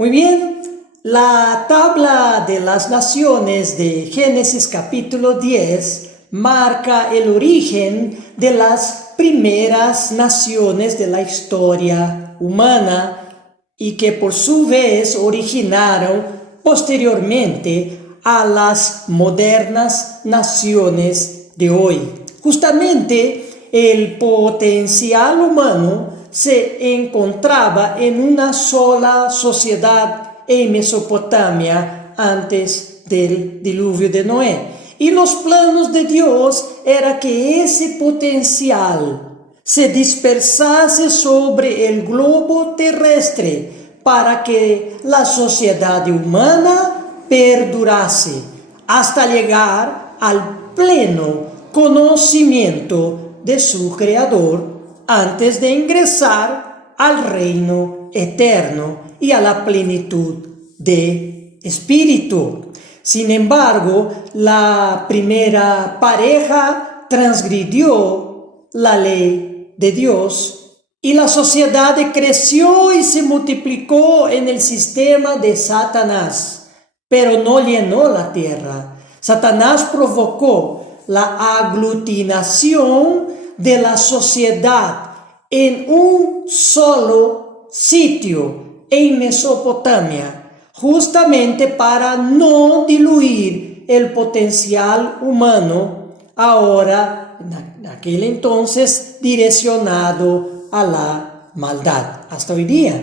Muy bien, la tabla de las naciones de Génesis capítulo 10 marca el origen de las primeras naciones de la historia humana y que por su vez originaron posteriormente a las modernas naciones de hoy. Justamente el potencial humano se encontraba en una sola sociedad en Mesopotamia antes del diluvio de Noé. Y los planos de Dios era que ese potencial se dispersase sobre el globo terrestre para que la sociedad humana perdurase hasta llegar al pleno conocimiento de su Creador antes de ingresar al reino eterno y a la plenitud de espíritu. Sin embargo, la primera pareja transgredió la ley de Dios y la sociedad creció y se multiplicó en el sistema de Satanás, pero no llenó la tierra. Satanás provocó la aglutinación de la sociedad en un solo sitio, en Mesopotamia, justamente para no diluir el potencial humano, ahora, en aquel entonces, direccionado a la maldad, hasta hoy día.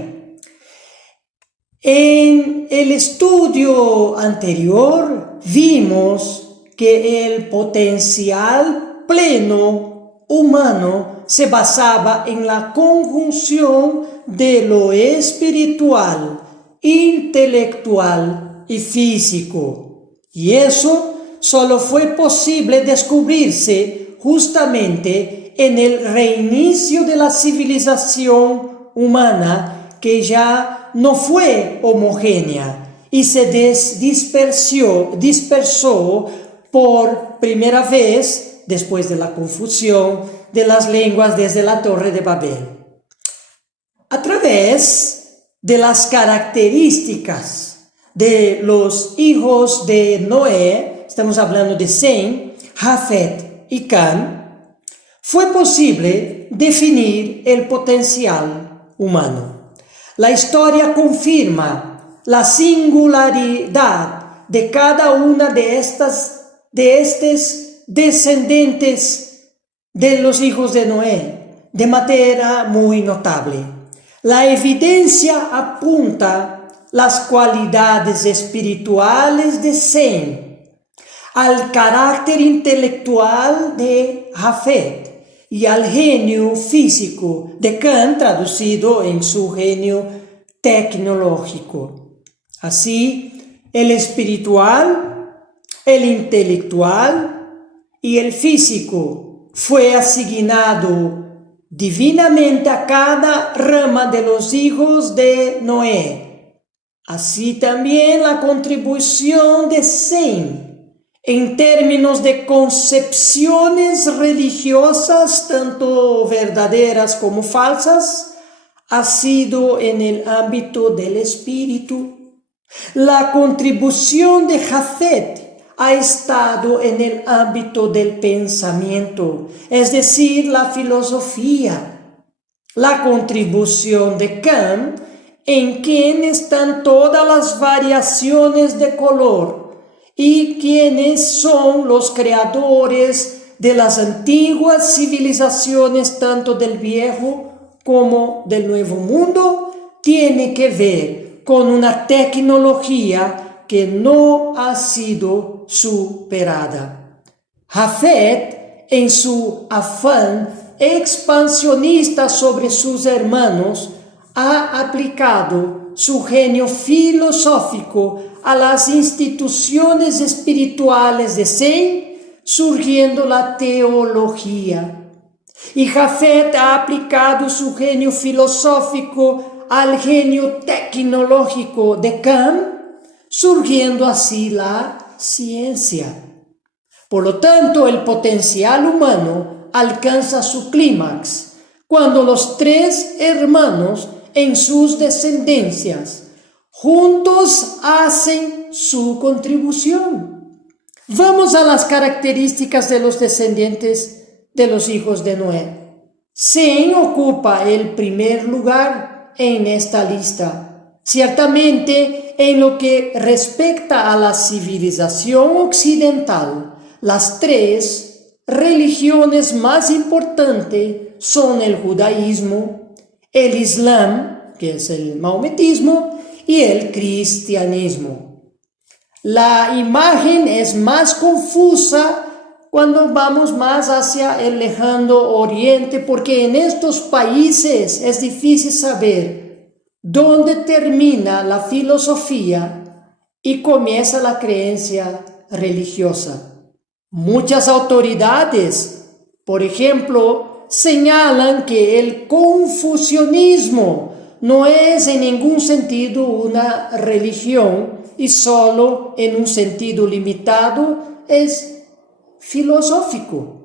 En el estudio anterior vimos que el potencial pleno humano se basaba en la conjunción de lo espiritual, intelectual y físico. Y eso solo fue posible descubrirse justamente en el reinicio de la civilización humana, que ya no fue homogénea y se dispersó por primera vez después de la confusión de las lenguas desde la Torre de Babel. A través de las características de los hijos de Noé, estamos hablando de Sem, Jafet y Cam, fue posible definir el potencial humano. La historia confirma la singularidad de cada una de estos descendientes de los hijos de Noé de manera muy notable. La evidencia apunta las cualidades espirituales de Sem, al carácter intelectual de Jafet y al genio físico de Cam, traducido en su genio tecnológico. Así, el espiritual, el intelectual y el físico fue asignado divinamente a cada rama de los hijos de Noé. Así también la contribución de Sem en términos de concepciones religiosas, tanto verdaderas como falsas, ha sido en el ámbito del espíritu. La contribución de Jafet ha estado en el ámbito del pensamiento, es decir, la filosofía. La contribución de Cam, en quien están todas las variaciones de color y quienes son los creadores de las antiguas civilizaciones, tanto del viejo como del nuevo mundo, tiene que ver con una tecnología que no ha sido superada. Jafet, en su afán expansionista sobre sus hermanos, ha aplicado su genio filosófico a las instituciones espirituales de Sem, surgiendo la teología. Y Jafet ha aplicado su genio filosófico al genio tecnológico de Cam, surgiendo así la ciencia. Por lo tanto, el potencial humano alcanza su clímax cuando los tres hermanos en sus descendencias Juntos hacen su contribución. Vamos a las características de los descendientes de los hijos de Noé. Sem ocupa el primer lugar en esta lista. Ciertamente, en lo que respecta a la civilización occidental, las tres religiones más importantes son el judaísmo, el islam, que es el maometismo, y el cristianismo. La imagen es más confusa cuando vamos más hacia el lejano oriente, porque en estos países es difícil saber dónde termina la filosofía y comienza la creencia religiosa. Muchas autoridades, por ejemplo, señalan que el confucianismo no es en ningún sentido una religión y solo en un sentido limitado es filosófico.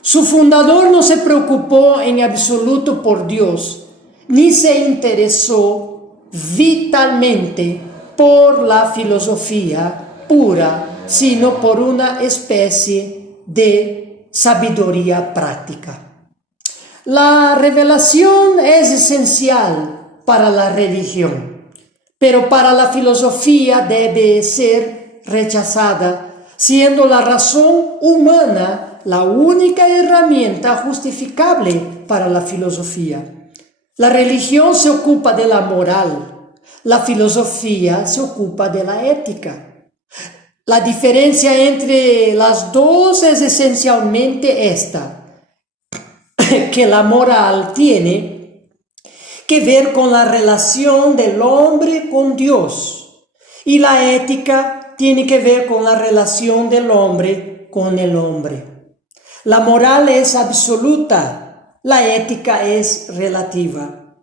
Su fundador no se preocupó en absoluto por Dios, ni se interesó vitalmente por la filosofía pura, sino por una especie de sabiduría práctica. La revelación es esencial para la religión, pero para la filosofía debe ser rechazada, siendo la razón humana la única herramienta justificable para la filosofía. La religión se ocupa de la moral, la filosofía se ocupa de la ética. La diferencia entre las dos es esencialmente esta, que la moral tiene que ver con la relación del hombre con Dios y la ética tiene que ver con la relación del hombre con el hombre. La moral es absoluta, la ética es relativa.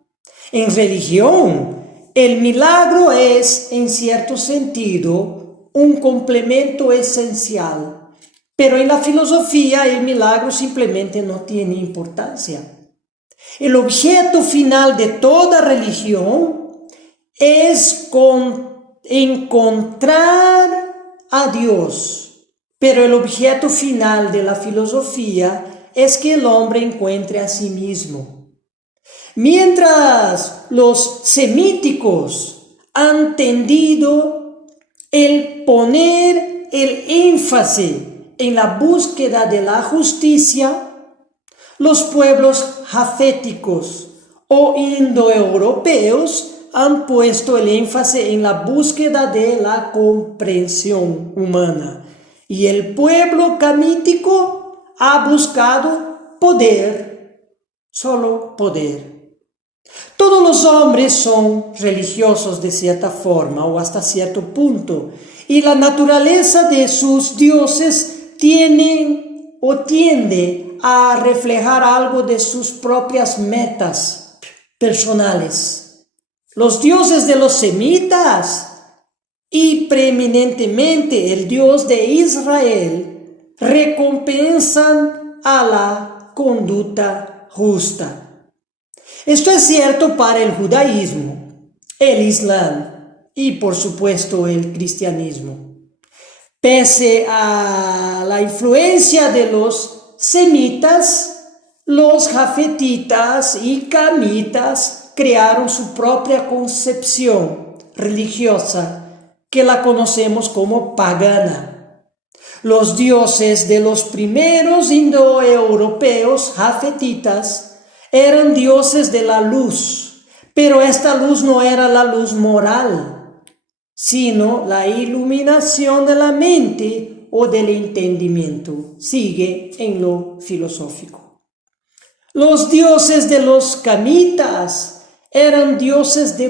En religión, el milagro es, en cierto sentido, un complemento esencial, pero en la filosofía el milagro simplemente no tiene importancia. El objeto final de toda religión es encontrar a Dios, pero el objeto final de la filosofía es que el hombre encuentre a sí mismo. Mientras los semíticos han tendido el poner el énfasis en la búsqueda de la justicia, los pueblos jaféticos o indoeuropeos han puesto el énfasis en la búsqueda de la comprensión humana y el pueblo camítico ha buscado poder, solo poder. Todos los hombres son religiosos de cierta forma o hasta cierto punto y la naturaleza de sus dioses tiene o tiende a reflejar algo de sus propias metas personales. Los dioses de los semitas y preeminentemente el Dios de Israel recompensan a la conducta justa. Esto es cierto para el judaísmo, el islam y por supuesto el cristianismo. Pese a la influencia de los semitas, los jafetitas y camitas crearon su propia concepción religiosa que la conocemos como pagana. Los dioses de los primeros indoeuropeos jafetitas eran dioses de la luz, pero esta luz no era la luz moral, sino la iluminación de la mente o del entendimiento. Sigue en lo filosófico. Los dioses de los camitas eran dioses de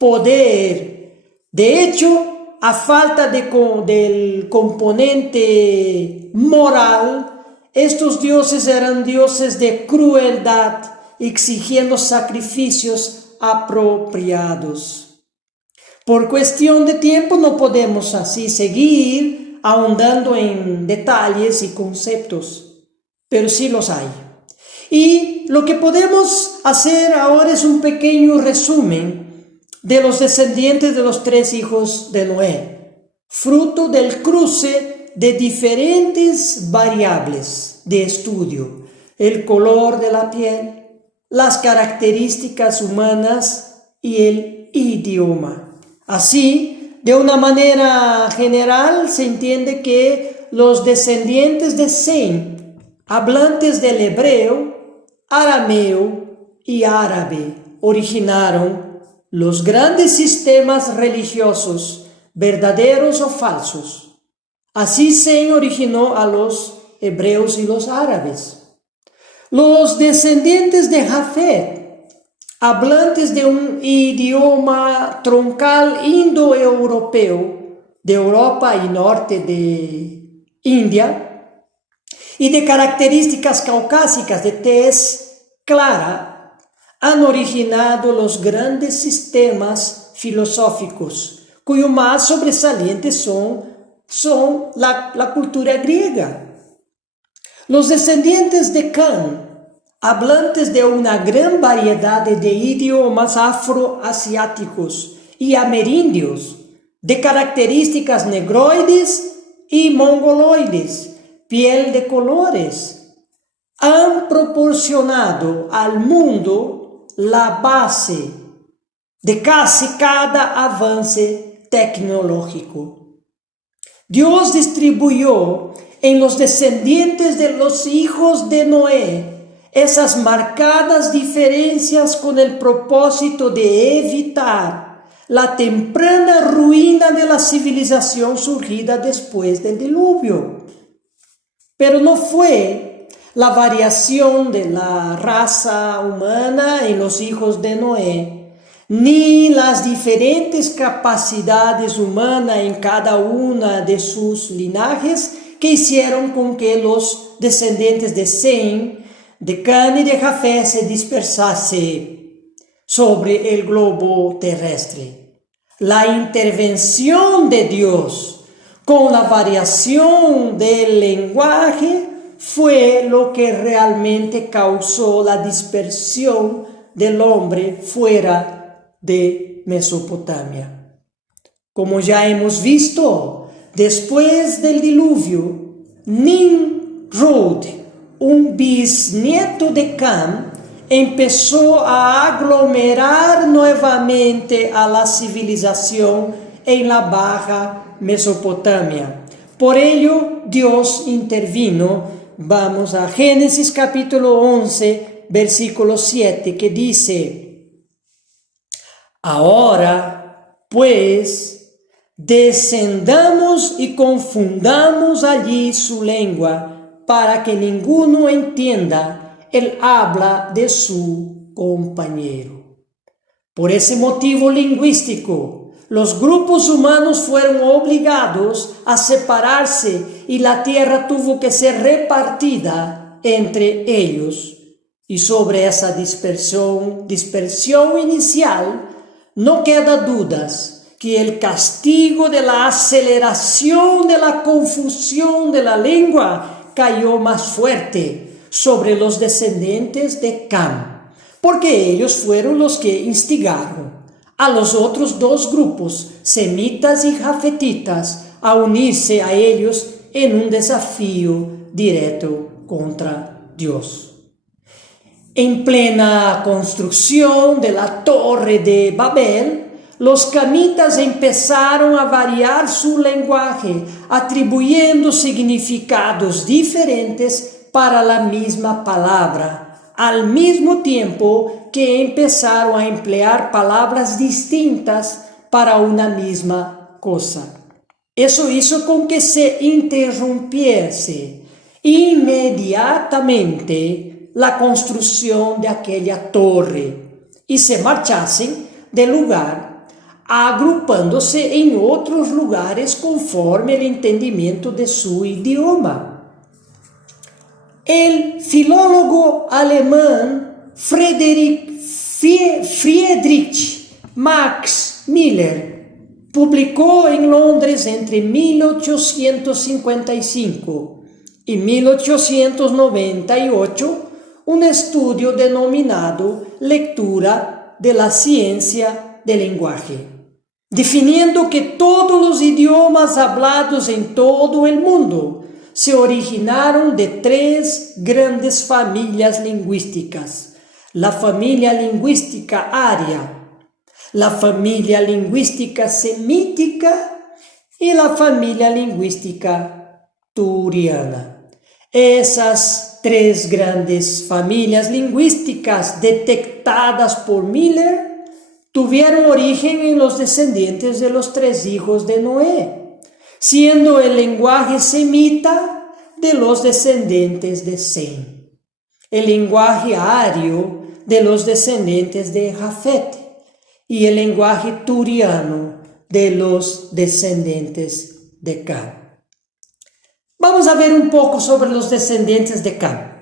poder. De hecho, a falta del componente moral, estos dioses eran dioses de crueldad, exigiendo sacrificios apropiados. Por cuestión de tiempo no podemos así seguir ahondando en detalles y conceptos, pero sí los hay. Y lo que podemos hacer ahora es un pequeño resumen de los descendientes de los 3 hijos de Noé, fruto del cruce de diferentes variables de estudio: el color de la piel, las características humanas y el idioma. Así, de una manera general, se entiende que los descendientes de Sem, hablantes del hebreo, arameo y árabe, originaron los grandes sistemas religiosos, verdaderos o falsos. Así Sem originó a los hebreos y los árabes. Los descendientes de Jafet, hablantes de un idioma troncal indoeuropeo de Europa y norte de India, y de características caucásicas de tez clara, han originado los grandes sistemas filosóficos, cuyo más sobresalientes son la cultura griega. Los descendientes de Cam, hablantes de una gran variedad de idiomas afroasiáticos y amerindios, de características negroides y mongoloides, piel de colores, han proporcionado al mundo la base de casi cada avance tecnológico. Dios distribuyó en los descendientes de los hijos de Noé esas marcadas diferencias con el propósito de evitar la temprana ruina de la civilización surgida después del diluvio. Pero no fue la variación de la raza humana en los hijos de Noé, ni las diferentes capacidades humanas en cada una de sus linajes que hicieron con que los descendientes de Sem, de Cam y de Jafet se dispersase sobre el globo terrestre. La intervención de Dios con la variación del lenguaje fue lo que realmente causó la dispersión del hombre fuera de Mesopotamia. Como ya hemos visto, después del diluvio, Nimrod, un bisnieto de Cam, empezó a aglomerar nuevamente a la civilización en la Baja Mesopotamia. Por ello, Dios intervino. Vamos a Génesis capítulo 11, versículo 7, que dice: Ahora, pues, descendamos y confundamos allí su lengua, para que ninguno entienda el habla de su compañero. Por ese motivo lingüístico, los grupos humanos fueron obligados a separarse y la tierra tuvo que ser repartida entre ellos. Y sobre esa dispersión inicial, no queda dudas que el castigo de la aceleración de la confusión de la lengua cayó más fuerte sobre los descendientes de Cam, porque ellos fueron los que instigaron a los otros 2 grupos, semitas y jafetitas, a unirse a ellos en un desafío directo contra Dios. En plena construcción de la Torre de Babel, los camitas empezaron a variar su lenguaje, atribuyendo significados diferentes para la misma palabra, al mismo tiempo que empezaron a emplear palabras distintas para una misma cosa. Eso hizo con que se interrumpiese inmediatamente la construcción de aquella torre y se marchasen del lugar, agrupándose en otros lugares conforme el entendimiento de su idioma. El filólogo alemán Friedrich Max Müller publicó en Londres entre 1855 y 1898 un estudio denominado Lectura de la ciencia del lenguaje, definiendo que todos los idiomas hablados en todo el mundo se originaron de tres grandes familias lingüísticas: la familia lingüística aria, la familia lingüística semítica y la familia lingüística turiana. Esas tres grandes familias lingüísticas detectadas por Miller tuvieron origen en los descendientes de los tres hijos de Noé, siendo el lenguaje semita de los descendientes de Sem, el lenguaje ario de los descendientes de Jafet y el lenguaje turiano de los descendientes de Cam. Vamos a ver un poco sobre los descendientes de Cam.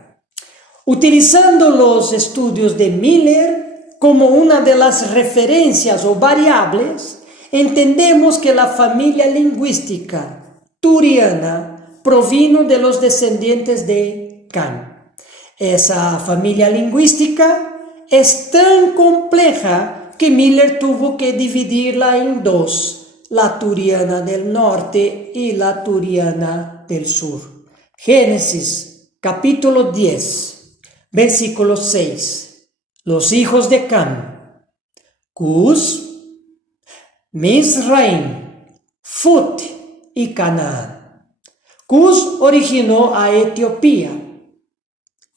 Utilizando los estudios de Miller como una de las referencias o variables, entendemos que la familia lingüística turiana provino de los descendientes de Cam. Esa familia lingüística es tan compleja que Miller tuvo que dividirla en dos: la turiana del norte y la turiana del sur. Génesis, capítulo 10, versículo 6. Los hijos de Cam: Cus, Mizraim, Fut y Canaán. Cus originó a Etiopía,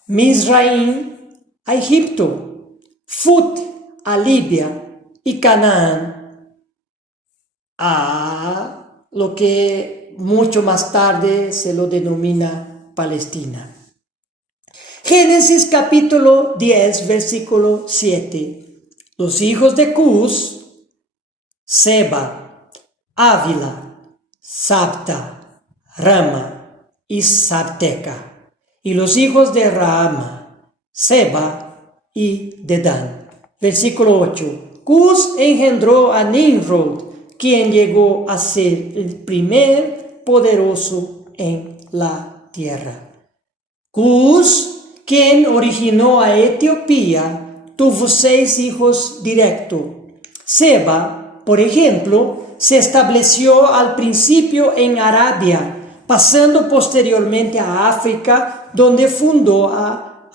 Mizraim a Egipto, Fut a Libia y Canaán a lo que mucho más tarde se lo denomina Palestina. Génesis capítulo 10, versículo 7. Los hijos de Cus: Seba, Ávila, Sabta, Rama y Sabteca. Y los hijos de Raama: Seba y Dedán. Versículo 8. Cus engendró a Nimrod, quien llegó a ser el primer poderoso en la tierra. Cus, quien originó a Etiopía, tuvo 6 hijos directos. Seba, por ejemplo, se estableció al principio en Arabia, pasando posteriormente a África, donde fundó a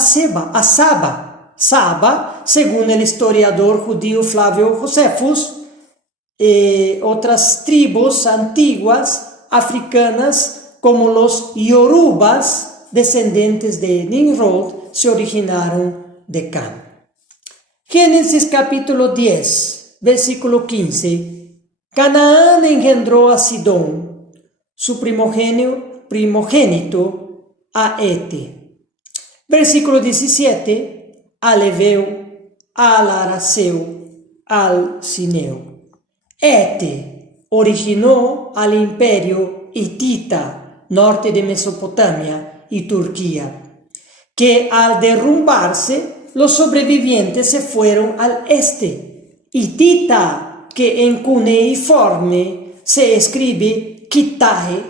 Saba. Saba, según el historiador judío Flavio Josefus, otras tribus antiguas africanas como los Yorubas, descendientes de Nimrod, se originaron de Cam. Génesis capítulo 10, versículo 15. Canaán engendró a Sidón, su primogénito a Ete. Versículo 17. Al Eveo, al Araceo, al Sineo. Ete originó al imperio hitita, norte de Mesopotamia y Turquía, que al derrumbarse los sobrevivientes se fueron al este. Hitita, que en cuneiforme se escribe Kitae,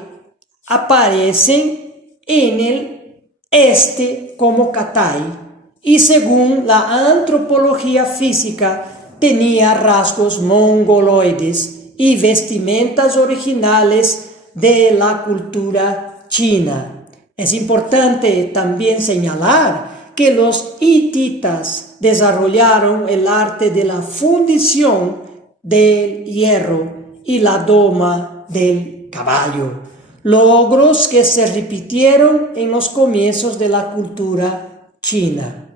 aparecen en el este como Katai, y según la antropología física tenía rasgos mongoloides y vestimentas originales de la cultura china. Es importante también señalar que los hititas desarrollaron el arte de la fundición del hierro y la doma del caballo, logros que se repitieron en los comienzos de la cultura china.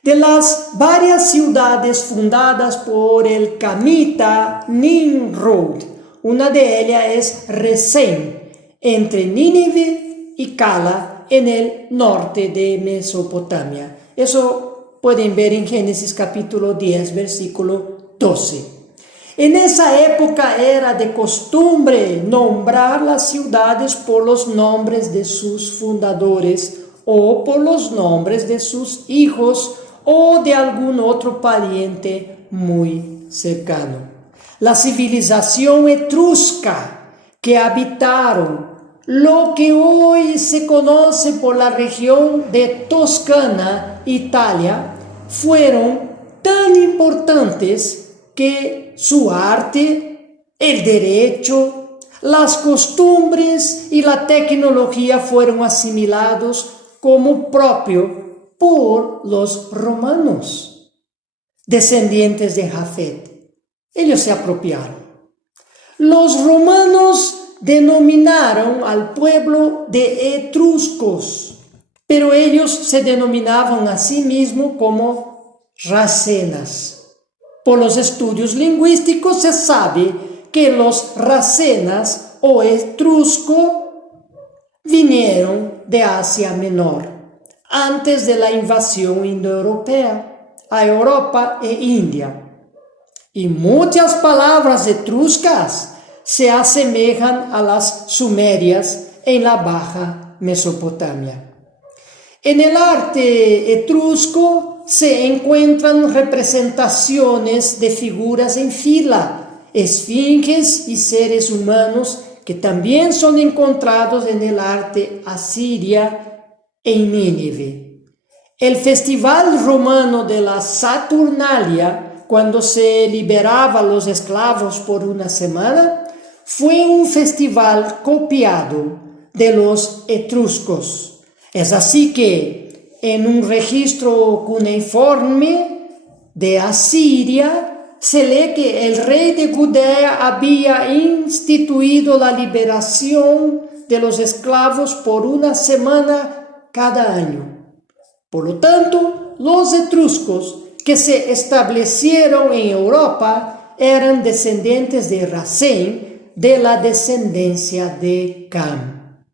De las varias ciudades fundadas por el camita Nimrod, una de ellas es Resén, entre Nínive y Cala, en el norte de Mesopotamia. Eso pueden ver en Génesis capítulo 10, versículo 12. En esa época era de costumbre nombrar las ciudades por los nombres de sus fundadores o por los nombres de sus hijos o de algún otro pariente muy cercano. La civilización etrusca que habitaron lo que hoy se conoce por la región de Toscana, Italia, fueron tan importantes que su arte, el derecho, las costumbres y la tecnología fueron asimilados como propio por los romanos, descendientes de Jafet. Ellos se apropiaron. Los romanos denominaron al pueblo de etruscos, pero ellos se denominaban a sí mismos como racenas. Por los estudios lingüísticos se sabe que los racenas o etrusco vinieron de Asia Menor, antes de la invasión indoeuropea a Europa e India. Y muchas palabras etruscas se asemejan a las sumerias en la Baja Mesopotamia. En el arte etrusco se encuentran representaciones de figuras en fila, esfinges y seres humanos que también son encontrados en el arte asiria en Nínive. El festival romano de la Saturnalia, cuando se liberaba a los esclavos por una semana, fue un festival copiado de los etruscos. Es así que en un registro cuneiforme de Asiria se lee que el rey de Judea había instituido la liberación de los esclavos por una semana cada año. Por lo tanto, los etruscos que se establecieron en Europa eran descendientes de Racén, de la descendencia de Cam.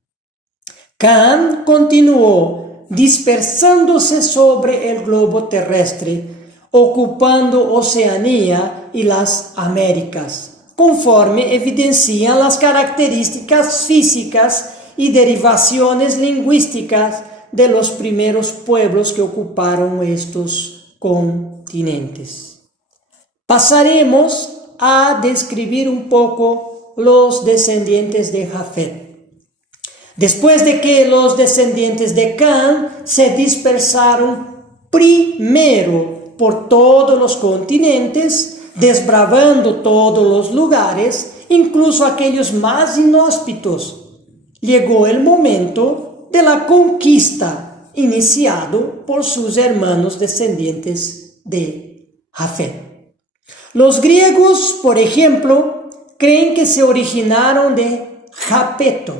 Cam continuó dispersándose sobre el globo terrestre, ocupando Oceanía y las Américas, conforme evidencian las características físicas y derivaciones lingüísticas de los primeros pueblos que ocuparon estos continentes. Pasaremos a describir un poco los descendientes de Jafet. Después de que los descendientes de Cam se dispersaron primero por todos los continentes, desbravando todos los lugares, incluso aquellos más inhóspitos, llegó el momento de la conquista iniciado por sus hermanos descendientes de Jafet. Los griegos, por ejemplo, creen que se originaron de Japeto,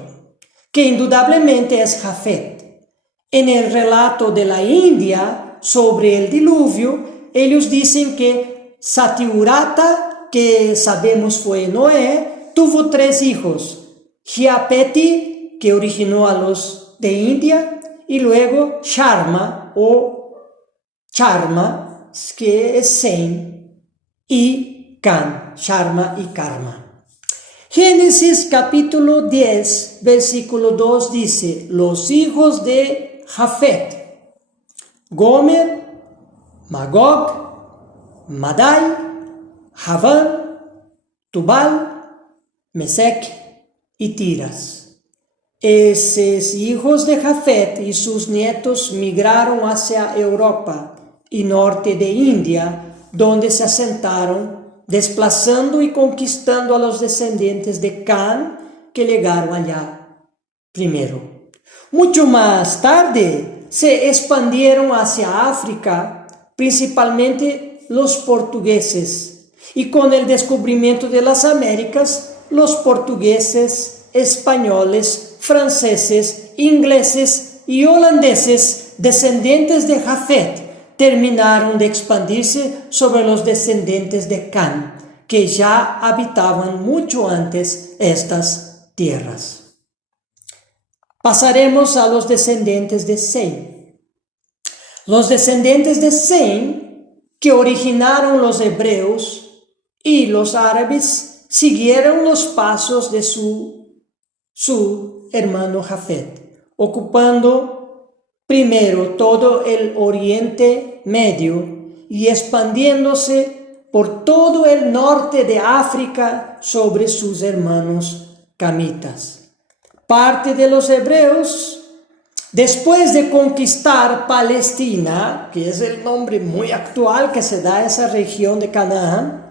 que indudablemente es Jafet. En el relato de la India sobre el diluvio, ellos dicen que Satyurata, que sabemos fue Noé, tuvo 3 hijos: Japeti, que originó a los de India, y luego Sharma o Charma, que es Sem, y Can, Sharma y Karma. Génesis capítulo 10, versículo 2 dice: los hijos de Jafet, Gomer, Magog, Madai, Javán, Tubal, Mesec y Tiras. Esos hijos de Jafet y sus nietos migraron hacia Europa y norte de India, donde se asentaron, desplazando y conquistando a los descendientes de Cam que llegaron allá primero. Mucho más tarde se expandieron hacia África, principalmente los portugueses, y con el descubrimiento de las Américas, los portugueses, españoles, franceses, ingleses y holandeses, descendientes de Jafet, terminaron de expandirse sobre los descendientes de Cam, que ya habitaban mucho antes estas tierras. Pasaremos a los descendientes de Sem. Los descendientes de Sem, que originaron los hebreos y los árabes, siguieron los pasos de su hermano Jafet, ocupando primero todo el Oriente Medio y expandiéndose por todo el norte de África sobre sus hermanos camitas. Parte de los hebreos Después de conquistar Palestina, que es el nombre muy actual que se da a esa región de Canaán,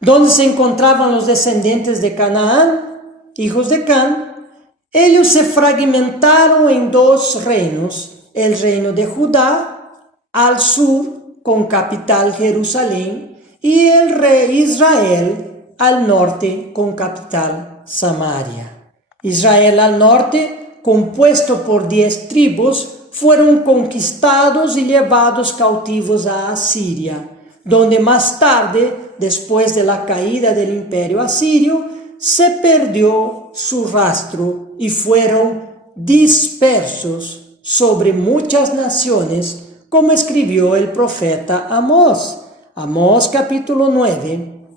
donde se encontraban los descendientes de Canaán, hijos de Can, ellos se fragmentaron en dos reinos, el reino de Judá al sur con capital Jerusalén y el rey Israel al norte con capital Samaria. Israel al norte, compuesto por 10 tribus, fueron conquistados y llevados cautivos a Asiria, donde más tarde, después de la caída del imperio asirio, se perdió su rastro y fueron dispersos sobre muchas naciones, como escribió el profeta Amós. Amós capítulo 9,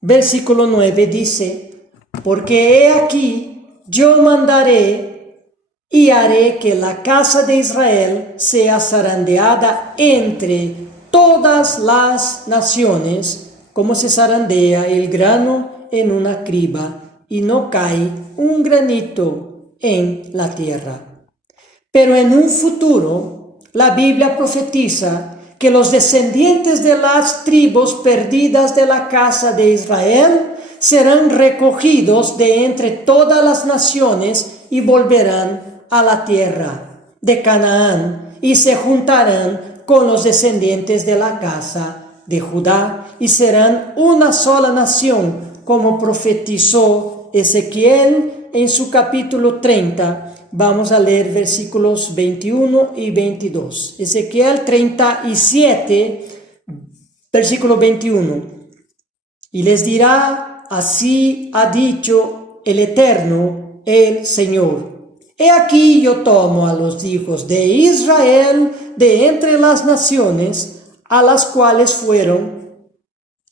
versículo 9 dice: porque he aquí, yo mandaré y haré que la casa de Israel sea zarandeada entre todas las naciones, como se zarandea el grano en una criba, y no cae un granito en la tierra. Pero en un futuro, la Biblia profetiza que los descendientes de las tribus perdidas de la casa de Israel serán recogidos de entre todas las naciones y volverán a la tierra de Canaán y se juntarán con los descendientes de la casa de Judá y serán una sola nación, como profetizó Ezequiel en su capítulo 30. Vamos a leer versículos 21 y 22. Ezequiel 37, versículo 21. Y les dirá: así ha dicho el Eterno, el Señor. He aquí yo tomo a los hijos de Israel de entre las naciones a las cuales fueron,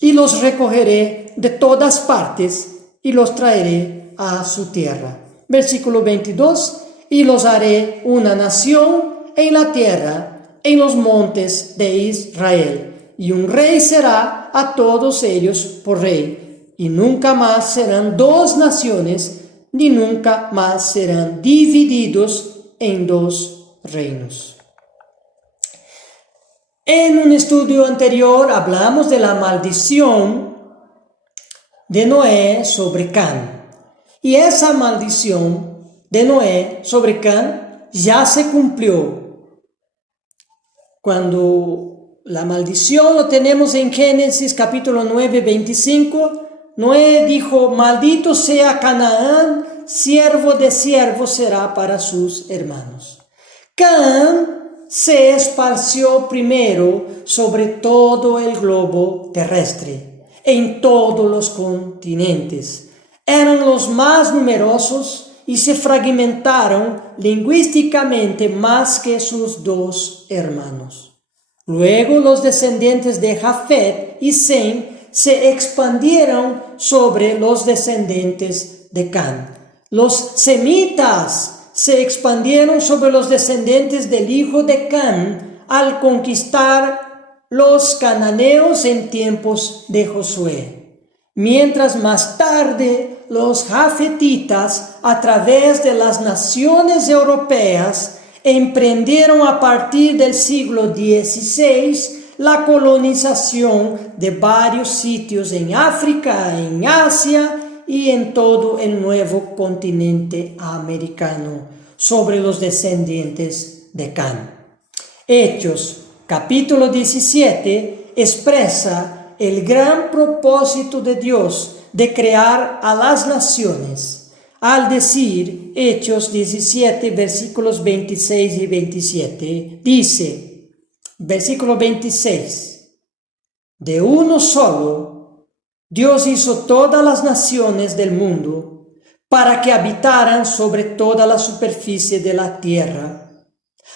y los recogeré de todas partes y los traeré a su tierra. Versículo 22. Y los haré una nación en la tierra, en los montes de Israel, y un rey será a todos ellos por rey, y nunca más serán dos naciones, ni nunca más serán divididos en dos reinos. En un estudio anterior hablamos de la maldición de Noé sobre Can, y esa maldición de Noé sobre Can ya se cumplió. Cuando la maldición lo tenemos en Génesis capítulo 9, 25, Noé dijo: maldito sea Canaán, siervo de siervos será para sus hermanos. Can se esparció primero sobre todo el globo terrestre, en todos los continentes. Eran los más numerosos y se fragmentaron lingüísticamente más que sus dos hermanos. Luego los descendientes de Jafet y Sem se expandieron sobre los descendientes de Can. Los semitas se expandieron sobre los descendientes del hijo de Can al conquistar los cananeos en tiempos de Josué. Mientras más tarde los jafetitas, a través de las naciones europeas, emprendieron a partir del siglo XVI la colonización de varios sitios en África, en Asia y en todo el nuevo continente americano sobre los descendientes de Can. Hechos, capítulo 17, expresa el gran propósito de Dios de crear a las naciones, al decir, Hechos 17, versículos 26 y 27, dice, versículo 26, de uno solo, Dios hizo todas las naciones del mundo para que habitaran sobre toda la superficie de la tierra,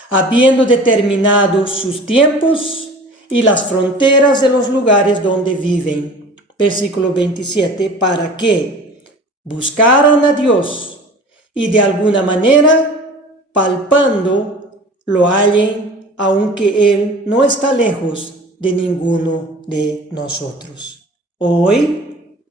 habiendo determinado sus tiempos y las fronteras de los lugares donde viven. Versículo 27, para que buscaran a Dios y de alguna manera, palpando, lo hallen, aunque Él no está lejos de ninguno de nosotros. Hoy,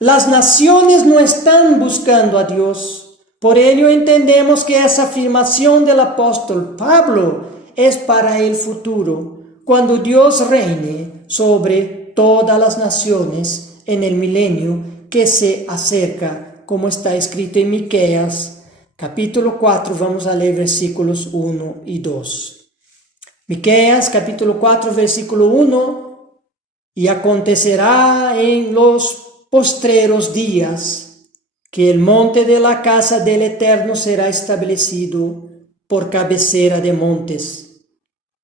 las naciones no están buscando a Dios, Por ello entendemos que esa afirmación del apóstol Pablo es para el futuro, cuando Dios reine sobre todas las naciones en el milenio que se acerca, como está escrito en Miqueas, capítulo 4, vamos a leer versículos 1 y 2. Miqueas, capítulo 4, versículo 1, y acontecerá en los postreros días que el monte de la casa del Eterno será establecido por cabecera de montes,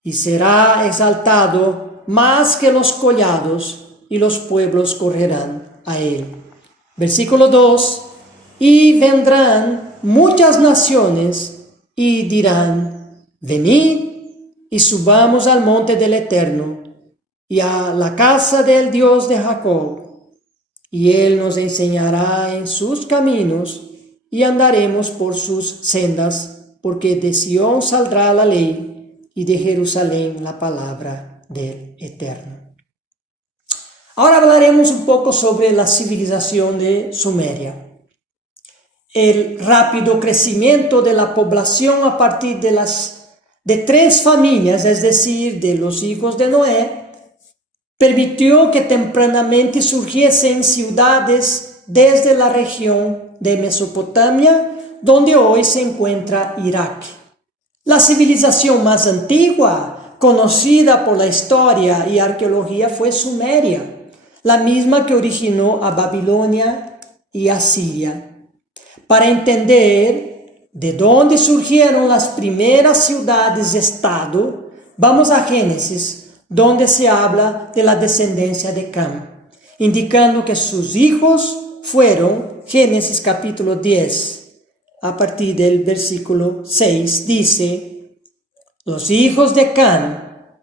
y será exaltado más que los collados, y los pueblos correrán a él. Versículo 2, y vendrán muchas naciones, y dirán, venid, y subamos al monte del Eterno, y a la casa del Dios de Jacob, y él nos enseñará en sus caminos, y andaremos por sus sendas, porque de Sión saldrá la ley, y de Jerusalén la palabra del Eterno. Ahora hablaremos un poco sobre la civilización de Sumeria. El rápido crecimiento de la población a partir de 3 familias, es decir, de los hijos de Noé, permitió que tempranamente surgiesen ciudades desde la región de Mesopotamia, donde hoy se encuentra Irak. La civilización más antigua, conocida por la historia y arqueología, fue Sumeria, la misma que originó a Babilonia y Asiria. Para entender de dónde surgieron las primeras ciudades-estado, vamos a Génesis, donde se habla de la descendencia de Cam, indicando que sus hijos fueron, Génesis capítulo 10, a partir del versículo 6, dice, los hijos de Cam,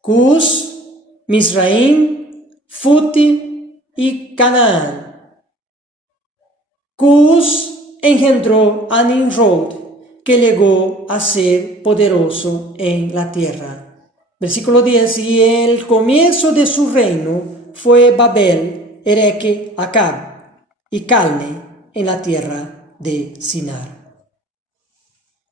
Cus, Misraim, Futi y Canaán. Cus engendró a Nimrod, que llegó a ser poderoso en la tierra. Versículo 10, y el comienzo de su reino fue Babel, Ereque, Acab y Calne en la tierra de Sinar.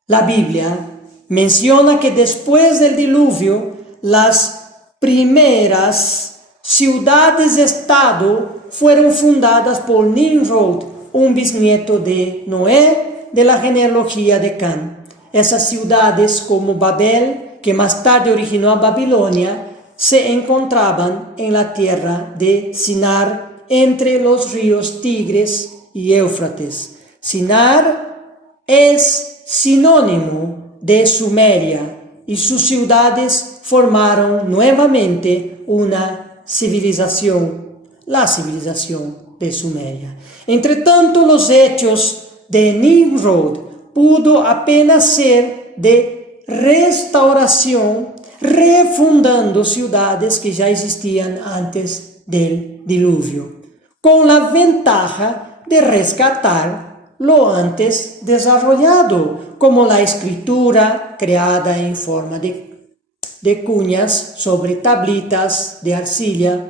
La Biblia menciona que después del diluvio, las primeras ciudades-estado fueron fundadas por Nimrod, un bisnieto de Noé, de la genealogía de Cam. Esas ciudades como Babel, que más tarde originó a Babilonia, se encontraban en la tierra de Sinar, entre los ríos Tigres y Éufrates. Sinar es sinónimo de Sumeria, y sus ciudades formaron nuevamente una civilización, la civilización de Sumeria. Entre tanto, los hechos de Nimrod pudo apenas ser de restauración, refundando ciudades que ya existían antes del diluvio, con la ventaja de rescatar lo antes desarrollado, como la escritura creada en forma de cuñas sobre tablitas de arcilla,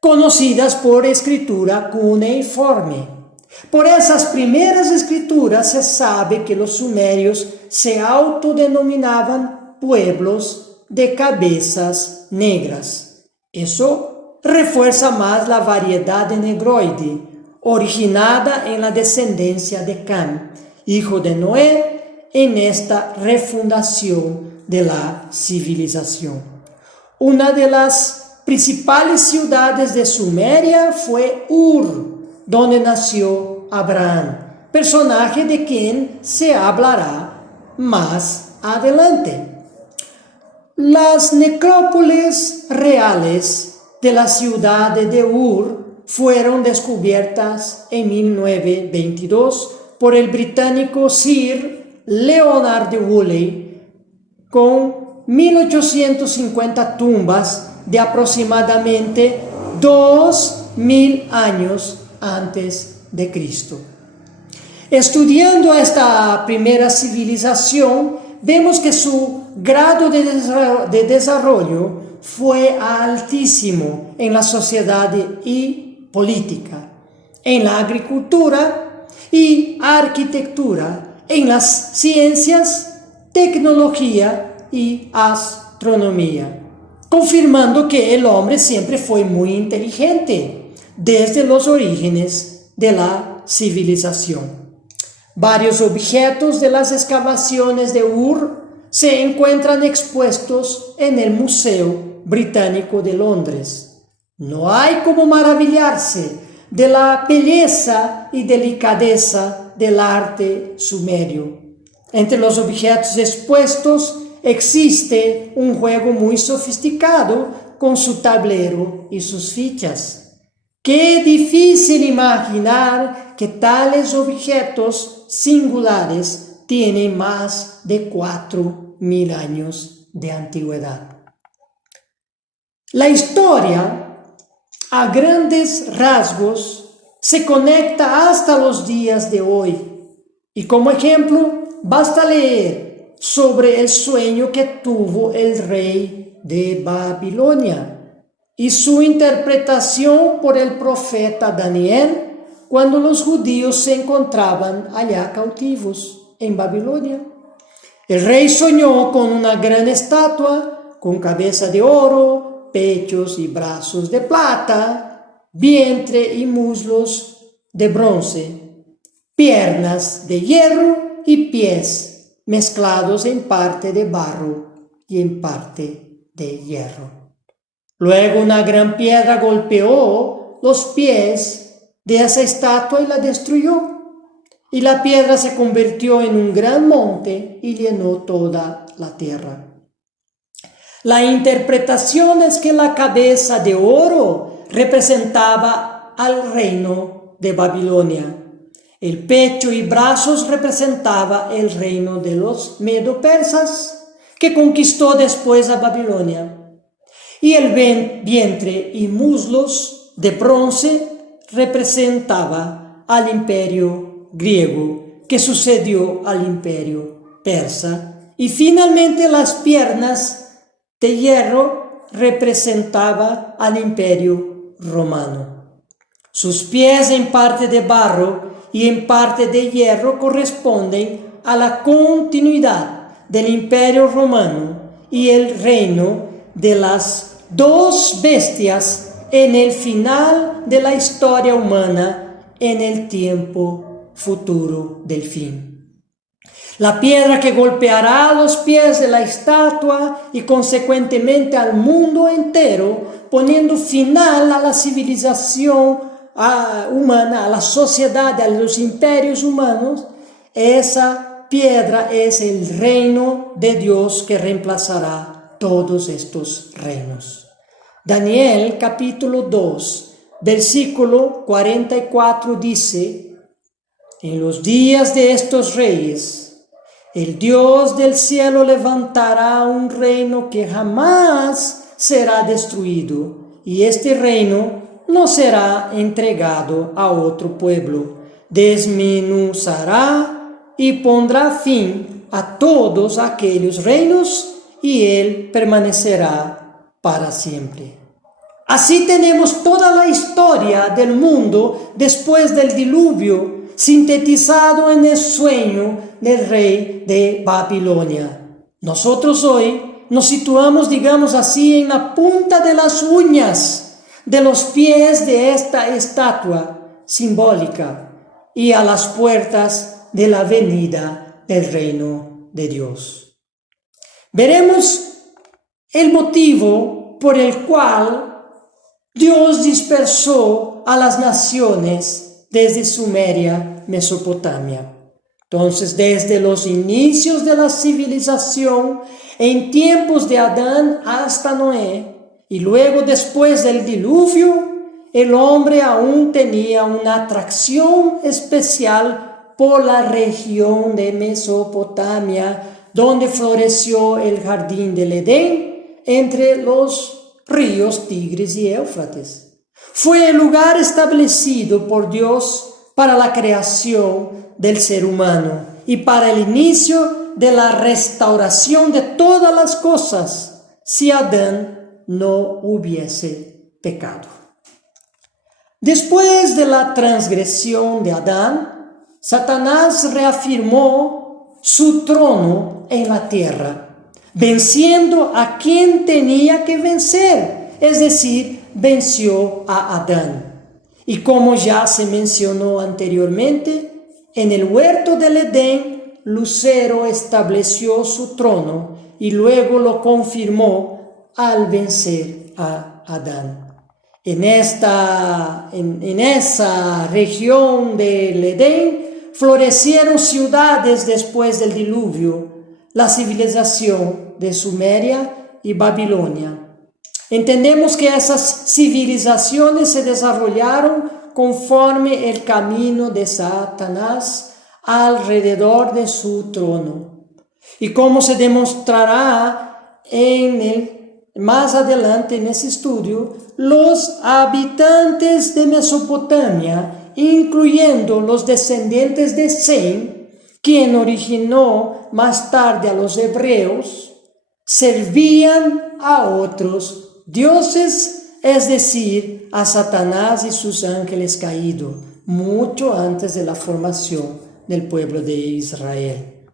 conocidas por escritura cuneiforme. Por esas primeras escrituras se sabe que los sumerios se autodenominaban pueblos de cabezas negras. Eso refuerza más la variedad de negroide, originada en la descendencia de Cam, hijo de Noé, en esta refundación de la civilización. Una de las principales ciudades de Sumeria fue Ur, donde nació Abraham, personaje de quien se hablará más adelante. Las necrópolis reales de la ciudad de Ur fueron descubiertas en 1922 por el británico Sir Leonard Woolley, con 1850 tumbas de aproximadamente 2000 años antes de Cristo. Estudiando esta primera civilización, vemos que su grado de desarrollo fue altísimo en la sociedad y política, en la agricultura, y arquitectura en las ciencias, tecnología y astronomía, confirmando que el hombre siempre fue muy inteligente desde los orígenes de la civilización. Varios objetos de las excavaciones de Ur se encuentran expuestos en el Museo Británico de Londres. No hay como maravillarse de la belleza y delicadeza del arte sumerio. Entre los objetos expuestos existe un juego muy sofisticado con su tablero y sus fichas. Qué difícil imaginar que tales objetos singulares tienen más de 4.000 años de antigüedad. La historia, a grandes rasgos, se conecta hasta los días de hoy. Y como ejemplo, basta leer sobre el sueño que tuvo el rey de Babilonia y su interpretación por el profeta Daniel cuando los judíos se encontraban allá cautivos en Babilonia. El rey soñó con una gran estatua con cabeza de oro, pechos y brazos de plata, vientre y muslos de bronce, piernas de hierro y pies mezclados en parte de barro y en parte de hierro. Luego una gran piedra golpeó los pies de esa estatua y la destruyó. Y la piedra se convirtió en un gran monte y llenó toda la tierra. La interpretación es que la cabeza de oro representaba al reino de Babilonia. El pecho y brazos representaba el reino de los medo-persas, que conquistó después a Babilonia. Y el vientre y muslos de bronce representaba al imperio griego, que sucedió al imperio persa. Y finalmente las piernas de hierro representaba al imperio romano. Sus pies en parte de barro y en parte de hierro corresponden a la continuidad del imperio romano y el reino de las dos bestias en el final de la historia humana en el tiempo futuro del fin. La piedra que golpeará los pies de la estatua y consecuentemente al mundo entero, poniendo final a la civilización humana, a la sociedad, a los imperios humanos, esa piedra es el reino de Dios que reemplazará todos estos reinos. Daniel capítulo 2, versículo 44 dice: en los días de estos reyes, el Dios del cielo levantará un reino que jamás será destruido, y este reino no será entregado a otro pueblo. Desmenuzará y pondrá fin a todos aquellos reinos, y él permanecerá para siempre. Así tenemos toda la historia del mundo después del diluvio, sintetizado en el sueño del rey de Babilonia. Nosotros hoy nos situamos, digamos así, en la punta de las uñas de los pies de esta estatua simbólica y a las puertas de la venida del reino de Dios. Veremos el motivo por el cual Dios dispersó a las naciones desde Sumeria, Mesopotamia. Entonces, desde los inicios de la civilización, en tiempos de Adán hasta Noé, y luego después del diluvio, el hombre aún tenía una atracción especial por la región de Mesopotamia, donde floreció el jardín del Edén entre los ríos Tigris y Éufrates. Fue el lugar establecido por Dios para la creación del ser humano y para el inicio de la restauración de todas las cosas si Adán no hubiese pecado. Después de la transgresión de Adán, Satanás reafirmó su trono en la tierra, venciendo a quien tenía que vencer, es decir, venció a Adán. Y como ya se mencionó anteriormente, en el huerto del Edén, Lucero estableció su trono y luego lo confirmó al vencer a Adán. En esa región del Edén florecieron ciudades después del diluvio, la civilización de Sumeria y Babilonia. Entendemos que esas civilizaciones se desarrollaron conforme el camino de Satanás alrededor de su trono. Y como se demostrará más adelante en ese estudio, los habitantes de Mesopotamia, incluyendo los descendientes de Sem, quien originó más tarde a los hebreos, servían a otros dioses, es decir, a Satanás y sus ángeles caídos, mucho antes de la formación del pueblo de Israel.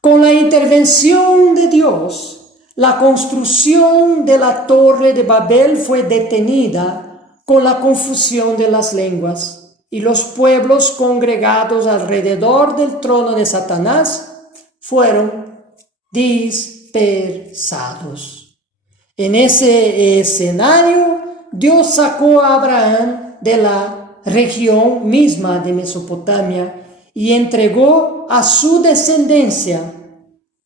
Con la intervención de Dios, la construcción de la Torre de Babel fue detenida con la confusión de las lenguas, y los pueblos congregados alrededor del trono de Satanás fueron dispersados. En ese escenario, Dios sacó a Abraham de la región misma de Mesopotamia y entregó a su descendencia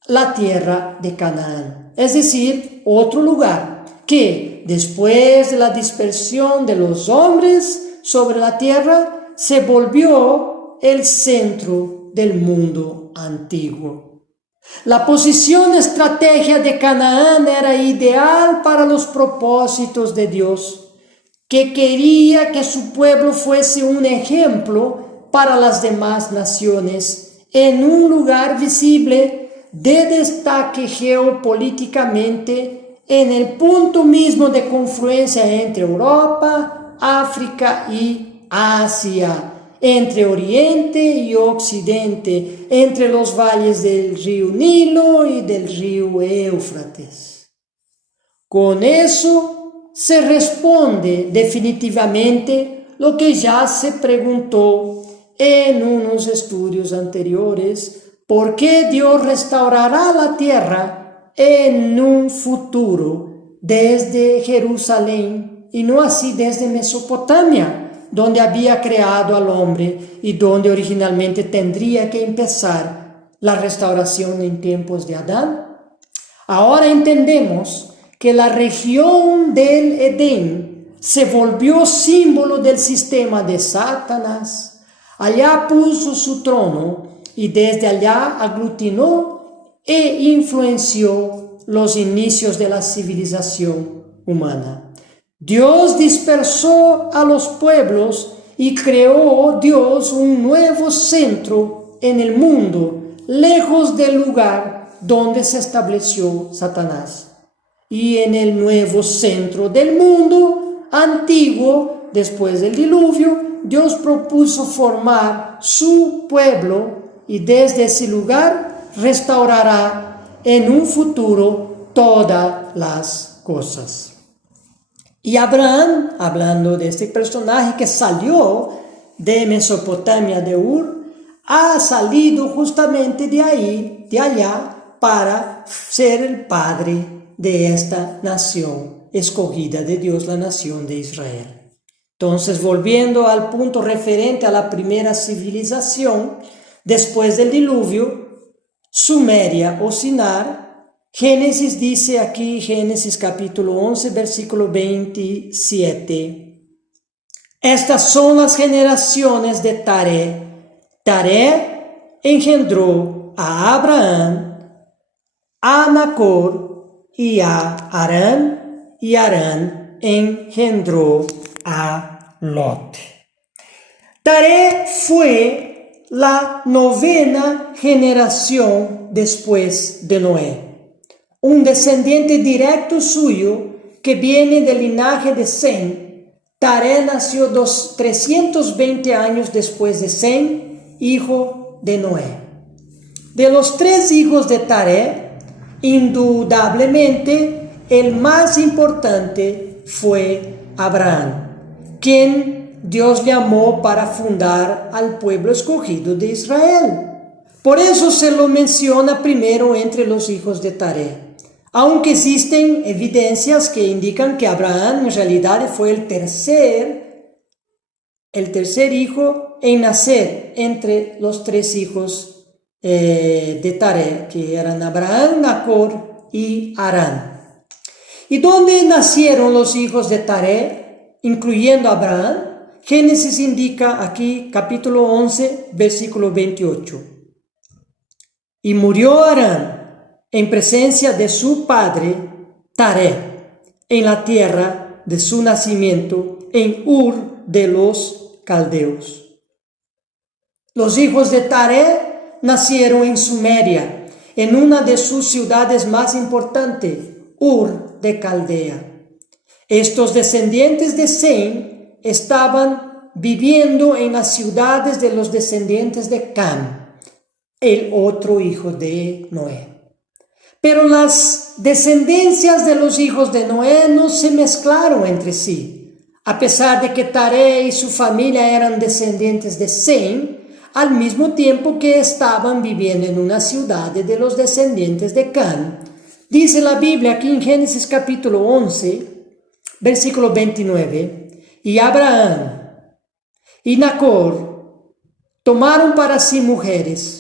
la tierra de Canaán, es decir, otro lugar que después de la dispersión de los hombres sobre la tierra se volvió el centro del mundo antiguo. La posición estratégica de Canaán era ideal para los propósitos de Dios, que quería que su pueblo fuese un ejemplo para las demás naciones en un lugar visible de destaque geopolíticamente en el punto mismo de confluencia entre Europa, África y Asia, entre Oriente y Occidente, entre los valles del río Nilo y del río Éufrates. Con eso se responde definitivamente lo que ya se preguntó en unos estudios anteriores: ¿por qué Dios restaurará la tierra en un futuro desde Jerusalén y no así desde Mesopotamia, donde había creado al hombre y donde originalmente tendría que empezar la restauración en tiempos de Adán? Ahora entendemos que la región del Edén se volvió símbolo del sistema de Satanás. Allá puso su trono y desde allá aglutinó e influenció los inicios de la civilización humana. Dios dispersó a los pueblos y creó Dios un nuevo centro en el mundo, lejos del lugar donde se estableció Satanás. Y en el nuevo centro del mundo antiguo, después del diluvio, Dios propuso formar su pueblo y desde ese lugar restaurará en un futuro todas las cosas. Y Abraham, hablando de este personaje que salió de Mesopotamia, de Ur, ha salido justamente de ahí, de allá, para ser el padre de esta nación escogida de Dios, la nación de Israel. Entonces, volviendo al punto referente a la primera civilización, después del diluvio, Sumeria o Sinar, Génesis dice aquí, Génesis capítulo 11, versículo 27. Estas son las generaciones de Taré. Taré engendró a Abraham, a Nacor y a Harán, y Harán engendró a Lot. Taré fue la 9ª generación después de Noé, un descendiente directo suyo que viene del linaje de Sem. Taré nació 320 años después de Sem hijo de Noé. De los 3 hijos de Taré, indudablemente el más importante fue Abraham, quien Dios llamó para fundar al pueblo escogido de Israel. Por eso se lo menciona primero entre los hijos de Taré. Aunque existen evidencias que indican que Abraham en realidad fue el tercer hijo en nacer entre los 3 hijos de Taré, que eran Abraham, Nacor y Harán. ¿Y dónde nacieron los hijos de Taré, incluyendo Abraham? Génesis indica aquí, capítulo 11, versículo 28. Y murió Harán en presencia de su padre Taré, en la tierra de su nacimiento, en Ur de los Caldeos. Los hijos de Taré nacieron en Sumeria, en una de sus ciudades más importantes, Ur de Caldea. Estos descendientes de Sem estaban viviendo en las ciudades de los descendientes de Cam, el otro hijo de Noé. Pero las descendencias de los hijos de Noé no se mezclaron entre sí. A pesar de que Taré y su familia eran descendientes de Sem, al mismo tiempo que estaban viviendo en una ciudad de los descendientes de Cam. Dice la Biblia aquí en Génesis capítulo 11, versículo 29, y Abraham y Nacor tomaron para sí mujeres.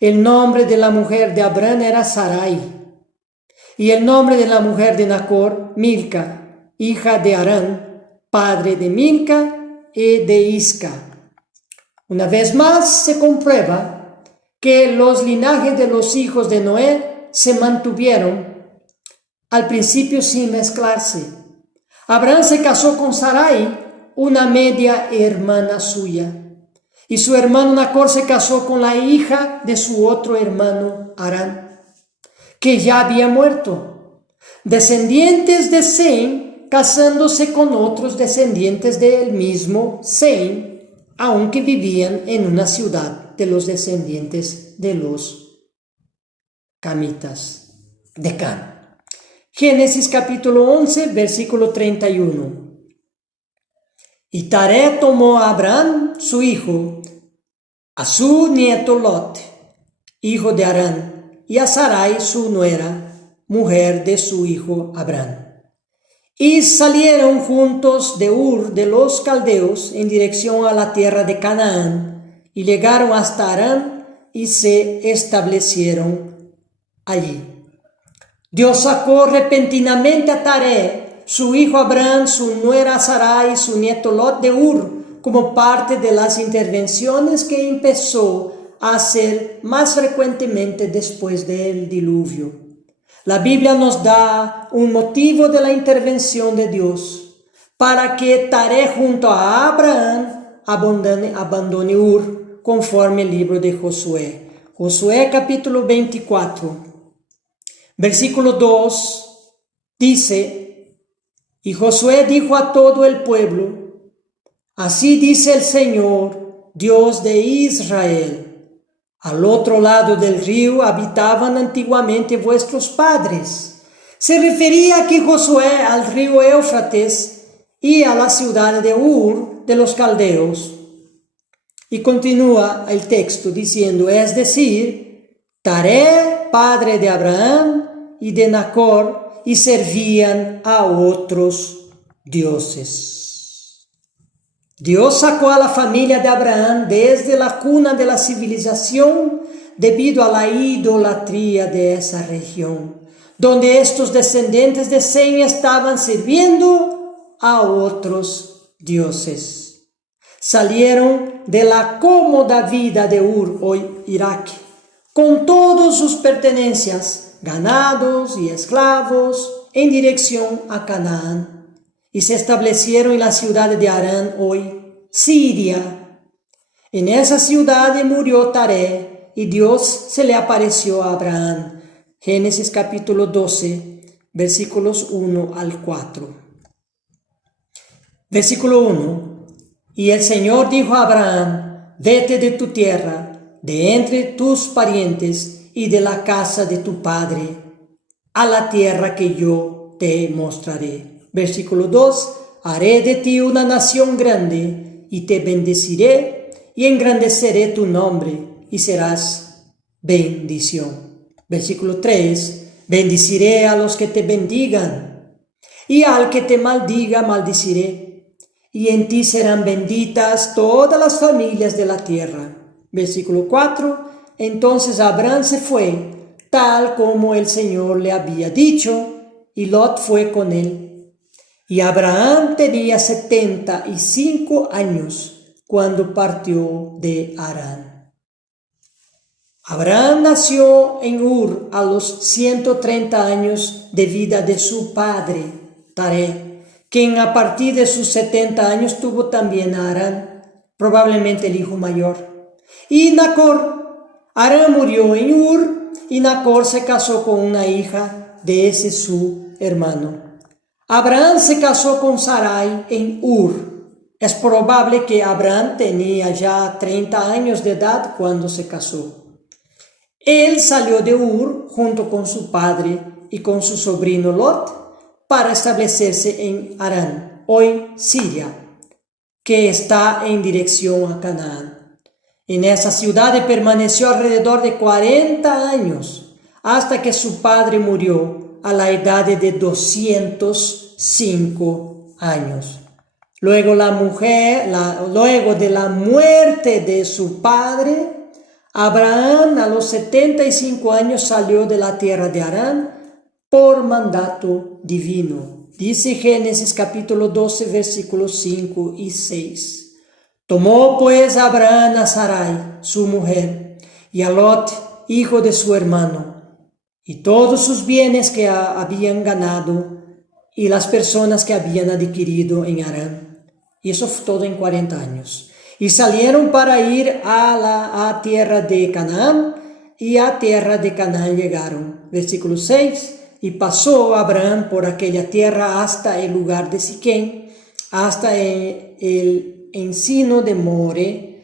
El nombre de la mujer de Abraham era Sarai, y el nombre de la mujer de Nacor, Milca, hija de Harán, padre de Milca y de Isca. Una vez más se comprueba que los linajes de los hijos de Noé se mantuvieron al principio sin mezclarse. Abraham se casó con Sarai, una media hermana suya. Y su hermano Nacor se casó con la hija de su otro hermano Harán, que ya había muerto. Descendientes de Sem casándose con otros descendientes del mismo Sem, aunque vivían en una ciudad de los descendientes de los camitas de Cam. Génesis capítulo 11, versículo 31. Y Taré tomó a Abraham, su hijo, a su nieto Lot, hijo de Harán, y a Sarai, su nuera, mujer de su hijo Abraham. Y salieron juntos de Ur de los Caldeos en dirección a la tierra de Canaán, y llegaron hasta Harán y se establecieron allí. Dios sacó repentinamente a Taré, su hijo Abraham, su nuera Sarai y su nieto Lot de Ur, como parte de las intervenciones que empezó a hacer más frecuentemente después del diluvio. La Biblia nos da un motivo de la intervención de Dios para que Taré junto a Abraham abandone Ur, conforme el libro de Josué. Josué capítulo 24, versículo 2, dice: y Josué dijo a todo el pueblo: así dice el Señor, Dios de Israel. Al otro lado del río habitaban antiguamente vuestros padres. Se refería aquí Josué al río Éufrates y a la ciudad de Ur de los Caldeos. Y continúa el texto diciendo, es decir, Taré, padre de Abraham y de Nacor, y servían a otros dioses. Dios sacó a la familia de Abraham desde la cuna de la civilización debido a la idolatría de esa región, donde estos descendientes de Sem estaban sirviendo a otros dioses. Salieron de la cómoda vida de Ur, hoy Irak, con todas sus pertenencias, ganados y esclavos, en dirección a Canaán, y se establecieron en la ciudad de Harán, hoy Siria. En esa ciudad murió Taré, y Dios se le apareció a Abraham. Génesis capítulo 12, versículos 1 al 4. Versículo 1. Y el Señor dijo a Abraham: vete de tu tierra, de entre tus parientes y de la casa de tu padre, a la tierra que yo te mostraré. Versículo 2, haré de ti una nación grande y te bendeciré y engrandeceré tu nombre y serás bendición. Versículo 3, bendeciré a los que te bendigan y al que te maldiga maldiciré, y en ti serán benditas todas las familias de la tierra. Versículo 4, entonces Abraham se fue, tal como el Señor le había dicho, y Lot fue con él. Y Abraham tenía 75 años cuando partió de Harán. Abraham nació en Ur a los 130 años de vida de su padre, Taré, quien a partir de sus 70 años tuvo también a Harán, probablemente el hijo mayor. Y Nacor, Harán murió en Ur, y Nacor se casó con una hija de ese su hermano. Abraham se casó con Sarai en Ur. Es probable que Abraham tenía ya 30 años de edad cuando se casó. Él salió de Ur junto con su padre y con su sobrino Lot para establecerse en Harán, hoy Siria, que está en dirección a Canaán. En esa ciudad permaneció alrededor de 40 años hasta que su padre murió a la edad de 205 años. Luego de la muerte de su padre, Abraham a los 75 años salió de la tierra de Harán por mandato divino. Dice Génesis capítulo 12 versículos 5 y 6. Tomó pues Abraham a Sarai, su mujer, y a Lot, hijo de su hermano, y todos sus bienes que habían ganado y las personas que habían adquirido en Harán. Y eso fue todo en 40 años. Y salieron para ir a tierra de Canaán, y a tierra de Canaán llegaron. Versículo 6. Y pasó Abraham por aquella tierra hasta el lugar de Siquem, hasta el encino de More,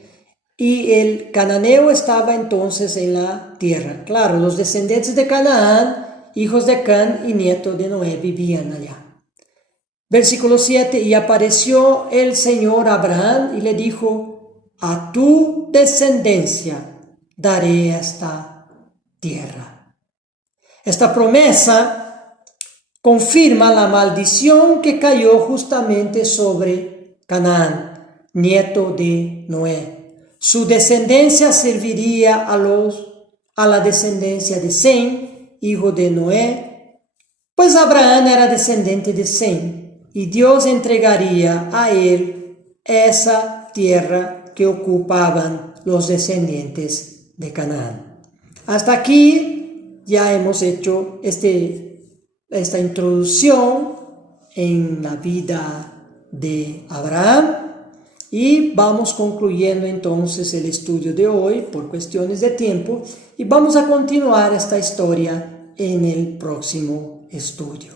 y el cananeo estaba entonces en la tierra. Claro, los descendientes de Canaán, hijos de Can y nieto de Noé, vivían allá. Versículo 7, y apareció el Señor a Abraham y le dijo, a tu descendencia daré esta tierra. Esta promesa confirma la maldición que cayó justamente sobre Canaán, nieto de Noé. Su descendencia serviría a la descendencia de Sem, hijo de Noé, pues Abraham era descendiente de Sem. Y Dios entregaría a él esa tierra que ocupaban los descendientes de Canaán. Hasta aquí ya hemos hecho esta introducción en la vida de Abraham y vamos concluyendo entonces el estudio de hoy por cuestiones de tiempo y vamos a continuar esta historia en el próximo estudio.